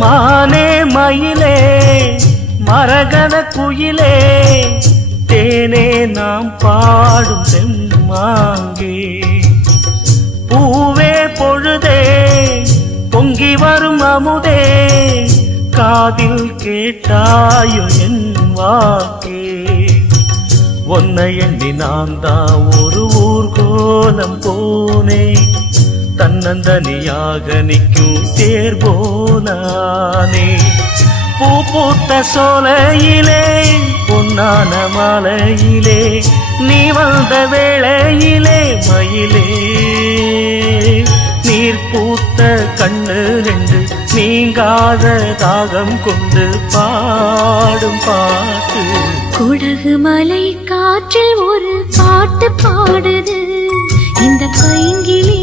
மானே மயிலே மரகத குயிலே தேனே நாம் பாடும் செம்மாங்கே பூவே பொழுதே பொங்கி வரும் அமுதே காதில் கேட்டாயோ என் வாக்கே உன்னை எண்ணி நான் தான் ஒரு ஊர்கோலம் போனே தன்னந்தனியாக நிற்கும் தேர் போனானே பூ பூத்த சோலையிலே பொன்னான மாலையிலே நீ வந்த வேளையிலே மயிலே நீர் பூத்த கண்ணு ரெண்டு நீங்காத தாகம் கொண்டு பாடும் பாட்டு குடகு மலை காற்றில் ஒரு பாட்டு பாடுது இந்த பைங்கிளி